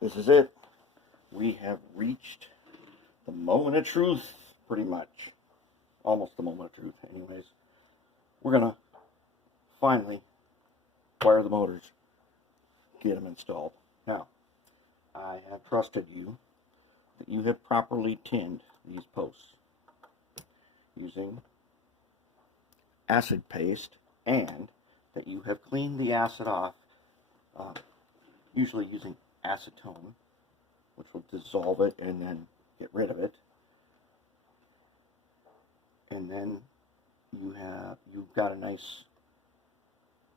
This is it. We have reached the moment of truth, pretty much. Almost the moment of truth, anyways. We're going to finally wire the motors, get them installed. Now, I have trusted you that you have properly tinned these posts using acid paste, and that you have cleaned the acid off, usually using acetone, which will dissolve it and then get rid of it. And then you've got a nice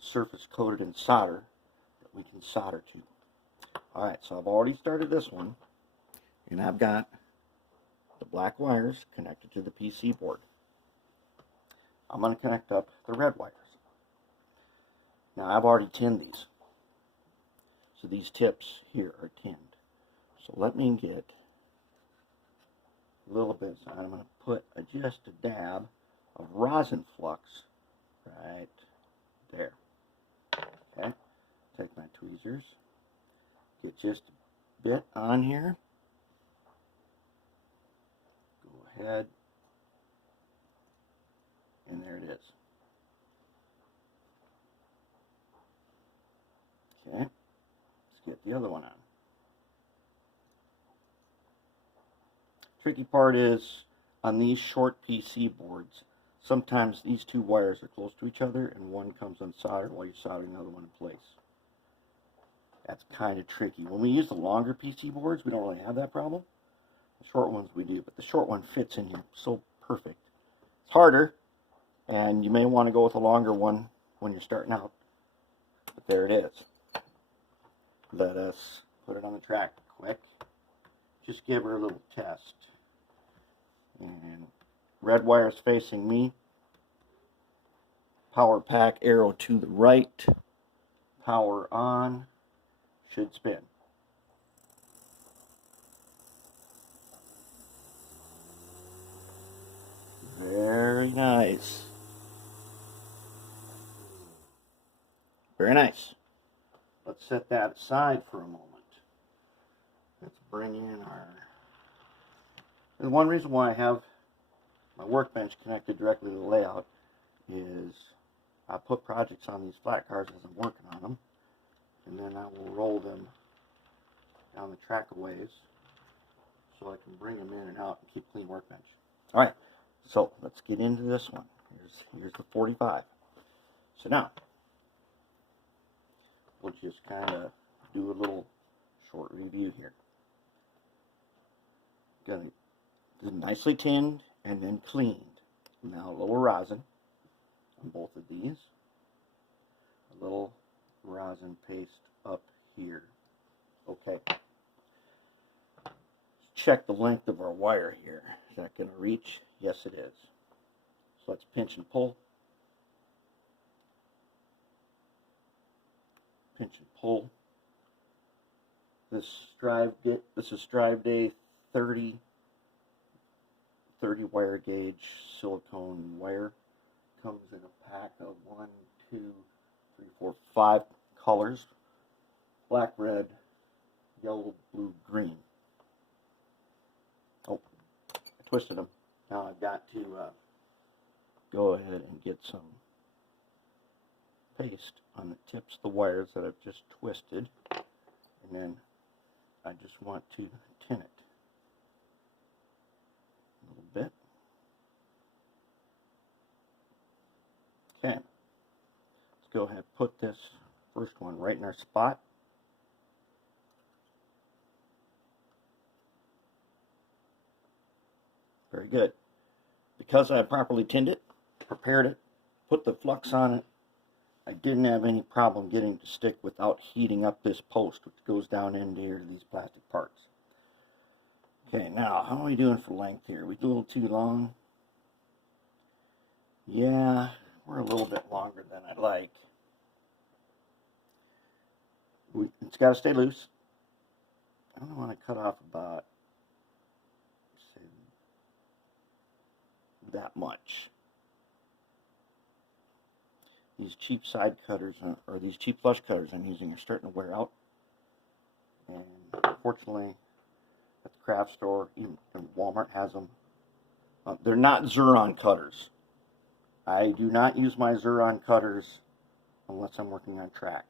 surface coated in solder that we can solder to. Alright, so I've already started this one, and I've got the black wires connected to the PC board. I'm going to connect up the red wires. Now I've already tinned these, so these tips here are tinned. So let me get a little bit, so I'm going to put just a dab of rosin flux right there. Okay, take my tweezers, get just a bit on here, go ahead, and there it is. Okay, let's get the other one on. Tricky part is, on these short PC boards, sometimes these two wires are close to each other and one comes unsoldered while you're soldering the other one in place. That's kind of tricky. When we use the longer PC boards, we don't really have that problem. The short ones we do, but the short one fits in here so perfect. It's harder, and you may want to go with a longer one when you're starting out. But there it is. Let us put it on the track quick. Just give her a little test. And red wire's facing me. Power pack arrow to the right. Power on. Should spin. Very nice. Very nice. Let's set that aside for a moment. Let's bring in our... And one reason why I have my workbench connected directly to the layout is I put projects on these flat cars as I'm working on them, and then I will roll them down the track a ways so I can bring them in and out and keep clean workbench. Alright, so let's get into this one. Here's the 45. So now, we'll just kind of do a little short review here. Got it nicely tinned and then cleaned. Now a little rosin on both of these. A little rosin paste up here. Okay. Check the length of our wire here. Is that going to reach? Yes, it is. So let's pinch and pull. Pinch and pull. This is Strive Day 30 wire gauge silicone wire. Comes in a pack of 1, 2, 3, 4, 5 colors: black, red, yellow, blue, green. Oh, I twisted them. Now I've got to go ahead and get some paste on the tips of the wires that I've just twisted, and then I just want to tin it a little bit. Okay, let's go ahead and put this first one right in our spot. Very good. Because I properly tinned it, prepared it, put the flux on it, I didn't have any problem getting it to stick without heating up this post, which goes down into here to these plastic parts. Okay, now, how are we doing for length here? We do a little too long? Yeah, we're a little bit longer than I'd like. It's got to stay loose. I don't want to cut off about, say, that much. These cheap side cutters, or these cheap flush cutters I'm using, are starting to wear out. And unfortunately, at the craft store, even Walmart has them. They're not Xuron cutters. I do not use my Xuron cutters unless I'm working on track.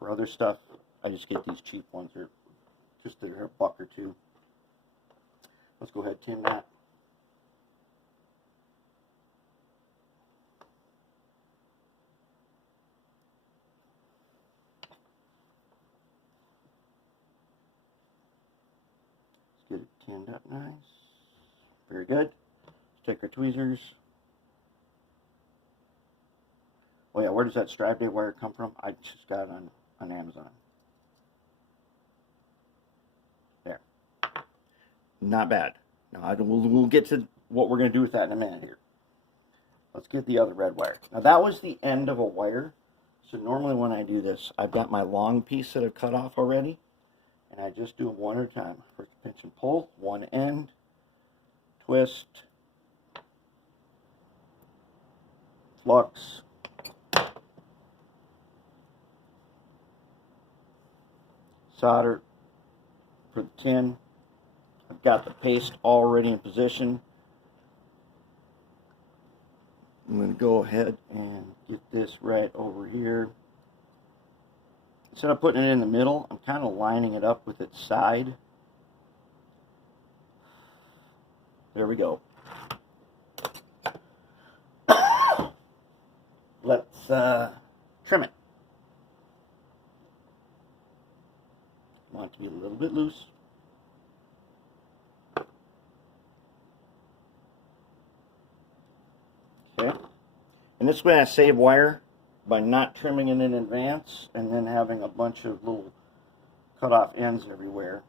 For other stuff, I just get these cheap ones. They're a buck or two. Let's go ahead and tin that. Let's get it tinned up nice. Very good. Let's take our tweezers. Oh yeah, where does that Strive Day wire come from? I just got it on Amazon. There. Not bad. Now we'll get to what we're going to do with that in a minute here. Let's get the other red wire. Now that was the end of a wire. So normally when I do this, I've got my long piece that I've cut off already. And I just do them one at a time. First pinch and pull, one end, twist, flux, solder for the tin. I've got the paste already in position. I'm going to go ahead and get this right over here. Instead of putting it in the middle, I'm kind of lining it up with its side. There we go. Let's trim it. I want it to be a little bit loose. Okay. And this way I save wire by not trimming it in advance and then having a bunch of little cut off ends everywhere.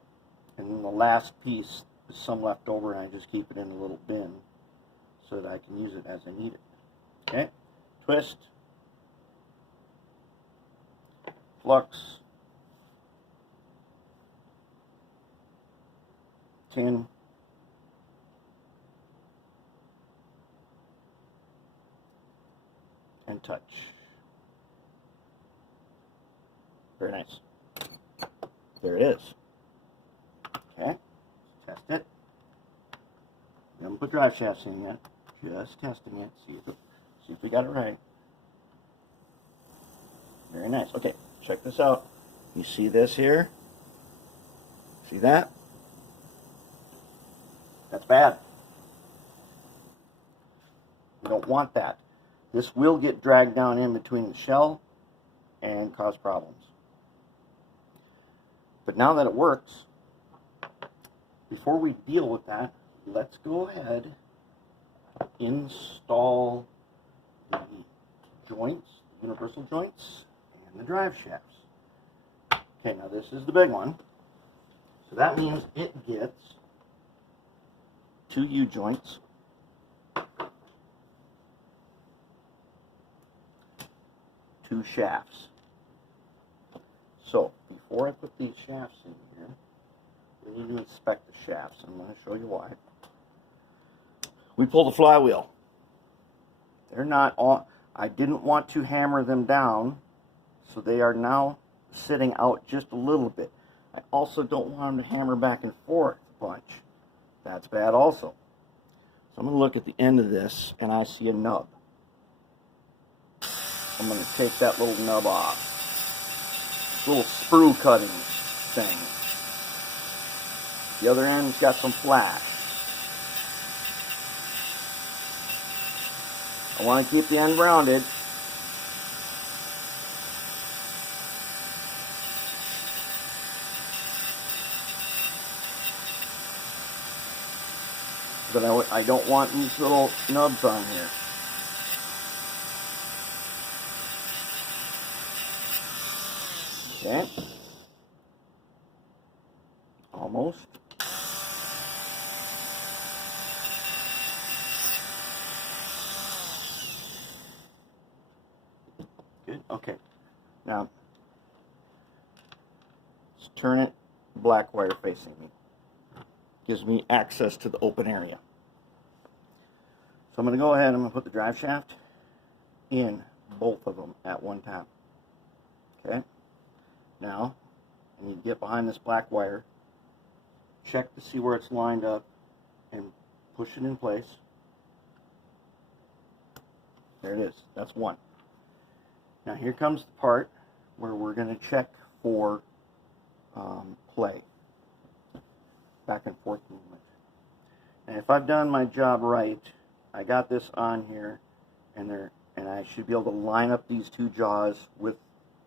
And then the last piece is some left over and I just keep it in a little bin so that I can use it as I need it. Okay, twist, flux, tin, and touch. Very nice. There it is. Okay, test it. We haven't put drive shafts in yet. Just testing it. See if we got it right. Very nice. Okay, check this out. You see this here? See that? That's bad. We don't want that. This will get dragged down in between the shell and cause problems. But now that it works, before we deal with that, let's go ahead, install the joints, the universal joints, and the drive shafts. Okay, now this is the big one. So that means it gets 2 U-joints, 2 shafts. So, before I put these shafts in here, we need to inspect the shafts. I'm going to show you why. We pull the flywheel. They're not on. I didn't want to hammer them down, so they are now sitting out just a little bit. I also don't want them to hammer back and forth a bunch. That's bad also. So I'm going to look at the end of this, and I see a nub. I'm going to take that little nub off. Little sprue cutting thing. The other end's got some flash. I want to keep the end rounded. But I don't want these little nubs on here. Okay. Almost. Good. Okay. Now, let's turn it black wire facing me. Gives me access to the open area. So I'm going to go ahead and I'm going to put the drive shaft in both of them at one time. Okay. now, and you get behind this black wire, check to see where it's lined up, and push it in place. There it is. That's one. Now here comes the part where we're going to check for play, back and forth movement. And if I've done my job right, I got this on here, and I should be able to line up these two jaws with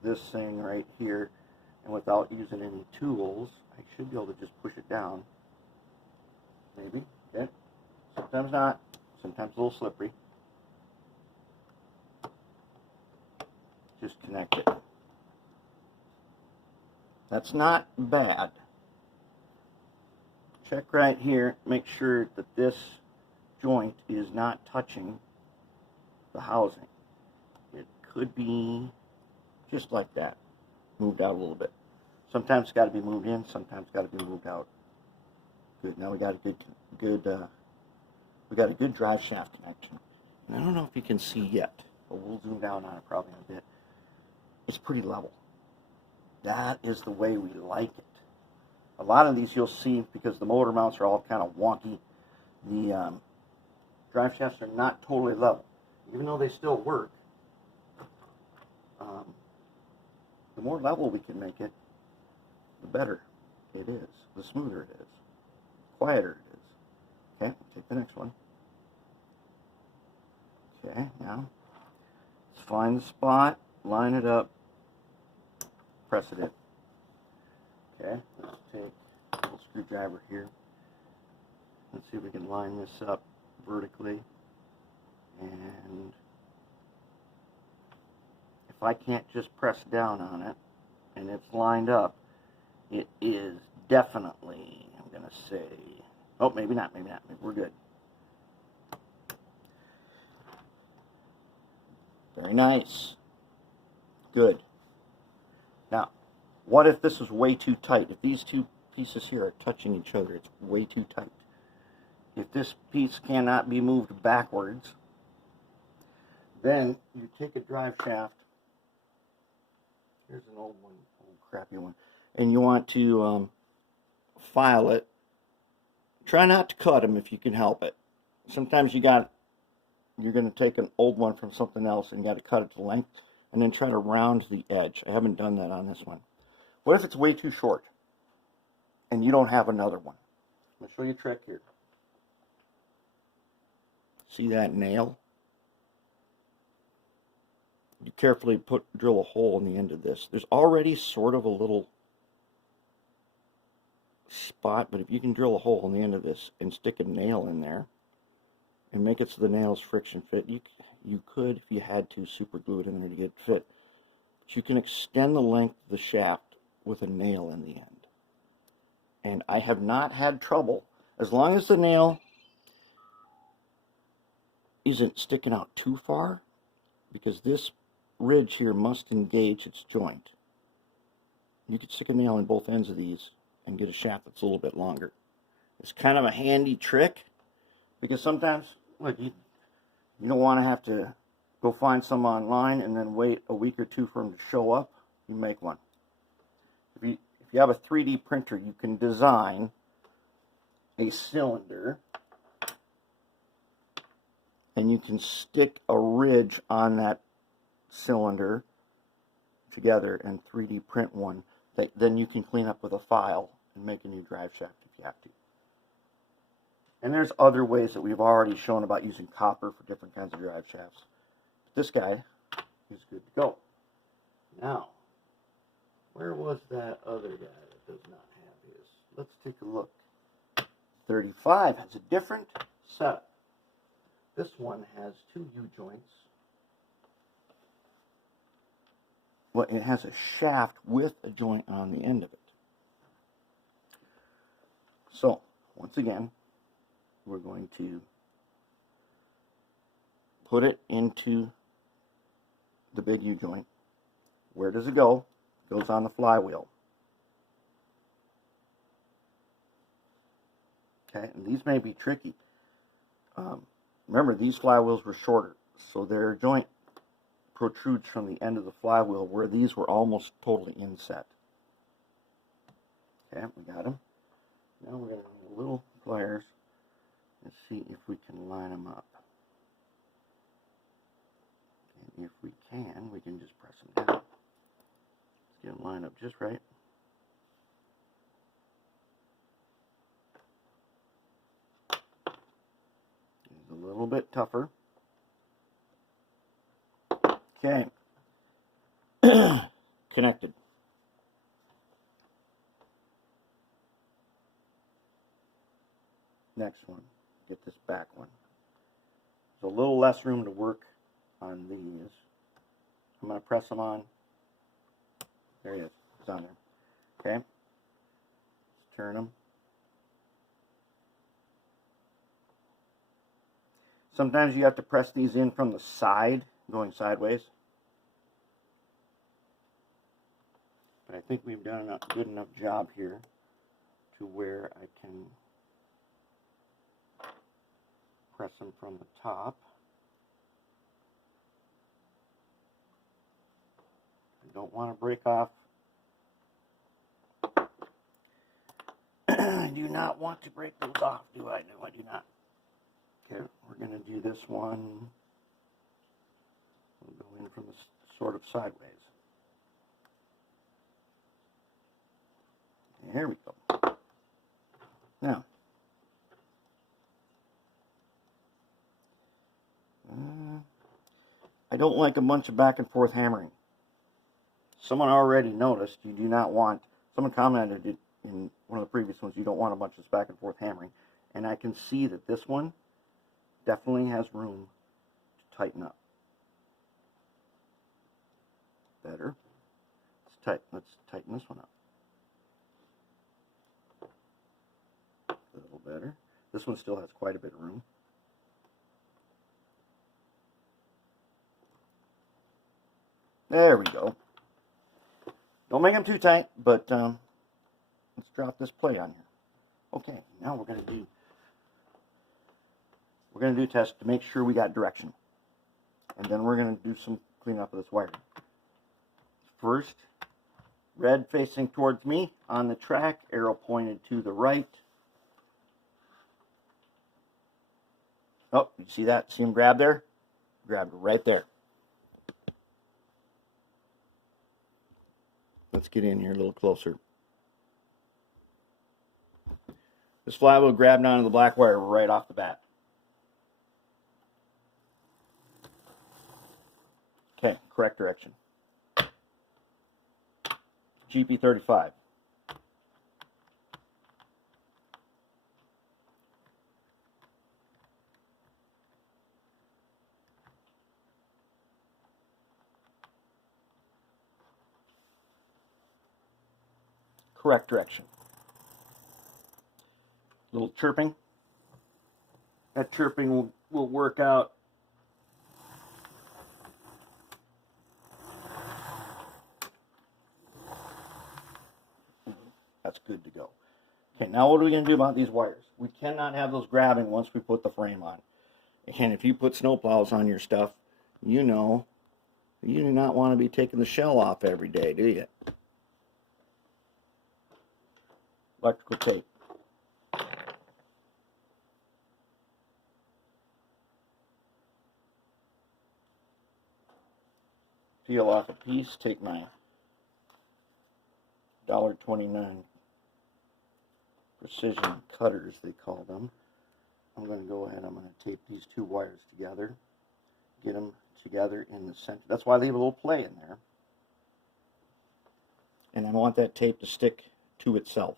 this thing right here, and without using any tools, I should be able to just push it down. Maybe. Okay. Sometimes not. Sometimes a little slippery. Just connect it. That's not bad. Check right here. Make sure that this joint is not touching the housing. It could be just like that, moved out a little bit. Sometimes it's got to be moved in, sometimes it's got to be moved out. Good. Now we got a good drive shaft connection. And I don't know if you can see yet, but we'll zoom down on it probably in a bit. It's pretty level. That is the way we like it. A lot of these you'll see, because the motor mounts are all kind of wonky, the drive shafts are not totally level. Even though they still work, the more level we can make it, the better it is, the smoother it is, quieter it is. Okay, take the next one. Okay, now let's find the spot, line it up, press it in. Okay, let's take a little screwdriver here. Let's see if we can line this up vertically. And if I can't just press down on it and it's lined up, it is definitely, I'm going to say, oh, maybe not, maybe we're good. Very nice. Good. Now, what if this is way too tight? If these two pieces here are touching each other, it's way too tight. If this piece cannot be moved backwards, then you take a drive shaft. Here's an old one, old crappy one, and you want to file it. Try not to cut them if you can help it. Sometimes you're going to take an old one from something else and you got to cut it to length, and then try to round the edge. I haven't done that on this one. What if it's way too short and you don't have another one? Let me show you a trick here. See that nail? You carefully drill a hole in the end of this. There's already sort of a little spot, but if you can drill a hole in the end of this and stick a nail in there and make it so the nail's friction fit, you could, if you had to, super glue it in there to get it fit. But you can extend the length of the shaft with a nail in the end. And I have not had trouble, as long as the nail isn't sticking out too far, because this ridge here must engage its joint. You could stick a nail in both ends of these and get a shaft that's a little bit longer. It's kind of a handy trick, because sometimes, look, you don't want to have to go find some online and then wait a week or two for them to show up. You make one. If you have a 3D printer, you can design a cylinder, and you can stick a ridge on that cylinder together and 3D print one that then you can clean up with a file and make a new drive shaft if you have to. And there's other ways that we've already shown about using copper for different kinds of drive shafts. But this guy is good to go. Now, where was that other guy that does not have his? Let's take a look. 35 has a different setup. This one has two U-joints. Well, it has a shaft with a joint on the end of it. So, once again, we're going to put it into the big U-joint. Where does it go? It goes on the flywheel. Okay, and these may be tricky. Remember, these flywheels were shorter, so their joint protrudes from the end of the flywheel, where these were almost totally inset. Okay, we got them. Now we're going to use little pliers and see if we can line them up. And if we can just press them down. Let's get them lined up just right. It's a little bit tougher. Okay. Connected. Next one. Get this back one. There's a little less room to work on these. I'm going to press them on. There he is. It's on there. Okay. Let's turn them. Sometimes you have to press these in from the side, going sideways. But I think we've done a good enough job here to where I can press them from the top. I don't want to break off. I do not want to break those off, do I? No, I do not. Okay, we're going to do this one. We'll go in from the sort of sideways. Here we go. Now, I don't like a bunch of back and forth hammering. Someone already noticed you do not want, someone commented in one of the previous ones, you don't want a bunch of back and forth hammering. And I can see that this one definitely has room to tighten up. Better. Let's tighten this one up. A little better. This one still has quite a bit of room. There we go. Don't make them too tight, but let's drop this plate on here. Okay, now we're going to do a test to make sure we got direction. And then we're going to do some cleanup of this wiring. First, red facing towards me on the track, arrow pointed to the right. Oh, you see that? See him grab there? Grabbed right there. Let's get in here a little closer. This flywheel grabbed onto the black wire right off the bat. Okay, correct direction. GP35. Correct direction. Little chirping. That chirping will work out. That's good to go. Okay, now what are we going to do about these wires? We cannot have those grabbing once we put the frame on. And if you put snowplows on your stuff, you know you do not want to be taking the shell off every day, do you? Electrical tape. Peel off a piece, take my $1.29 precision cutters, they call them. I'm going to go ahead, I'm going to tape these two wires together, get them together in the center. That's why I leave a little play in there. And I want that tape to stick to itself.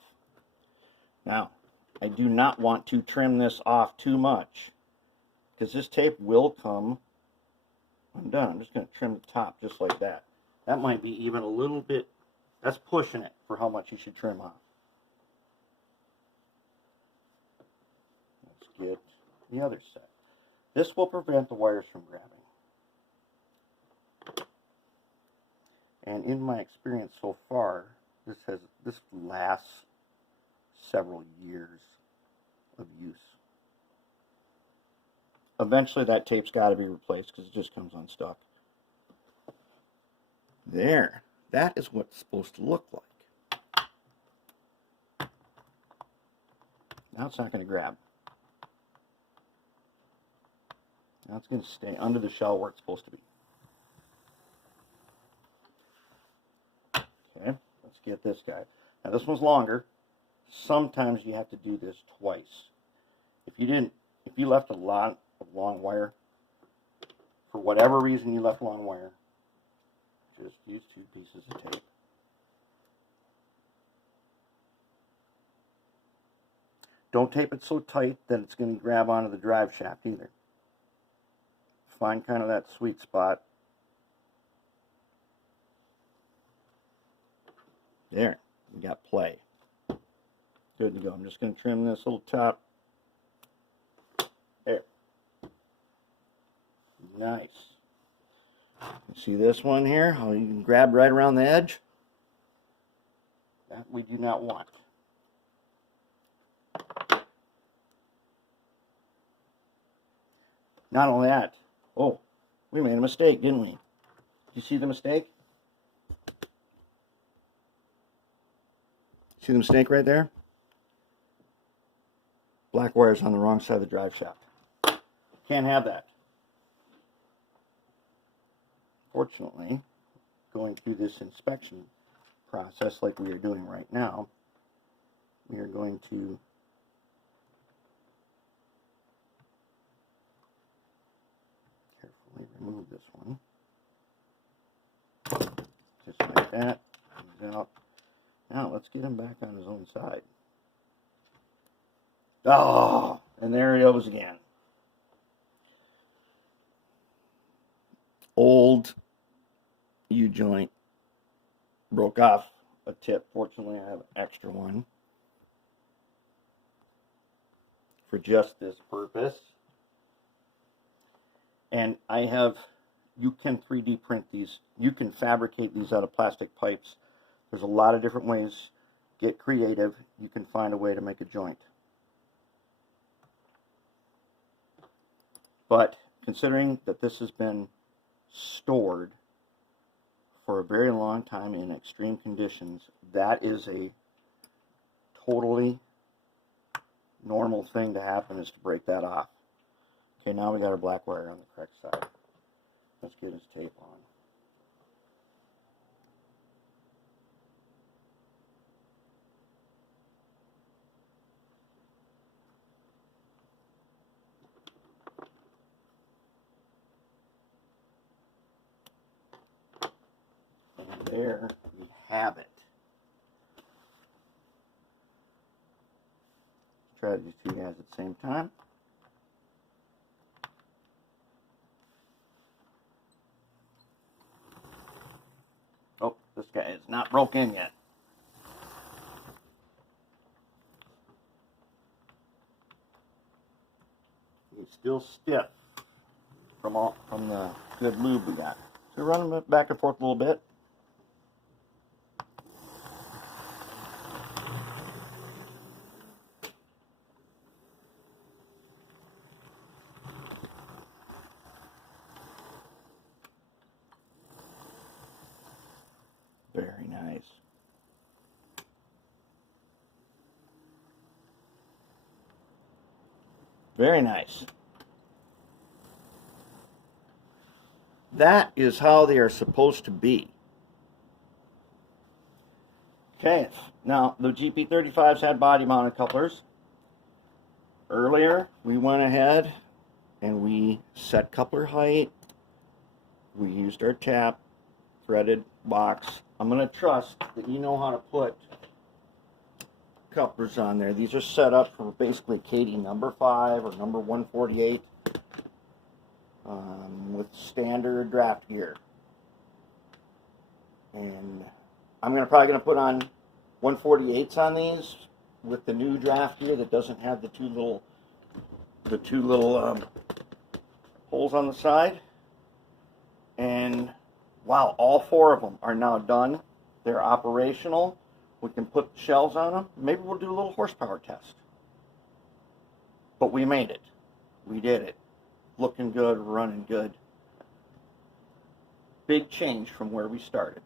Now, I do not want to trim this off too much, because this tape will come undone. I'm just going to trim the top just like that. That might be even a little bit, that's pushing it for how much you should trim off. Let's get the other set. This will prevent the wires from grabbing. And in my experience so far, this lasts several years of use. Eventually that tape's got to be replaced because it just comes unstuck. There. That is what it's supposed to look like. Now it's not going to grab. Now it's going to stay under the shell where it's supposed to be. Okay, let's get this guy. Now this one's longer. Sometimes you have to do this twice. If you left a lot of long wire, for whatever reason you left long wire, just use 2 pieces of tape. Don't tape it so tight that it's going to grab onto the drive shaft either. Find kind of that sweet spot. There, we got play. Good to go. I'm just going to trim this little top. There. Nice. You see this one here? How you can grab right around the edge? That we do not want. Not only that, oh, we made a mistake, didn't we? Did you see the mistake? See the mistake right there? Black wire's on the wrong side of the drive shaft. Can't have that. Fortunately, going through this inspection process like we are doing right now, we are going to carefully remove this one. Just like that. Comes out. Now let's get him back on his own side. Oh, and there he goes again. Old U-joint broke off a tip. Fortunately, I have an extra one for just this purpose. And I have, you can 3D print these. You can fabricate these out of plastic pipes. There's a lot of different ways. Get creative. You can find a way to make a joint. But considering that this has been stored for a very long time in extreme conditions, that is a totally normal thing to happen, is to break that off. Okay, now we got our black wire on the correct side. Let's get his tape on. There we have it. Try to do 2 guys at the same time. Oh, this guy is not broken yet. He's still stiff from the good lube we got. So run him back and forth a little bit. Very nice. Very nice. That is how they are supposed to be. Okay, now the GP35s had body mounted couplers. Earlier we went ahead and we set coupler height. We used our tap, threaded box. I'm going to trust that you know how to put couplers on there. These are set up for basically KD number 5 or number 148 with standard draft gear. And I'm probably going to put on 148s on these with the new draft gear that doesn't have the two little holes on the side. And wow, all 4 of them are now done. They're operational. We can put shells on them. Maybe we'll do a little horsepower test. But we made it. We did it. Looking good, running good. Big change from where we started.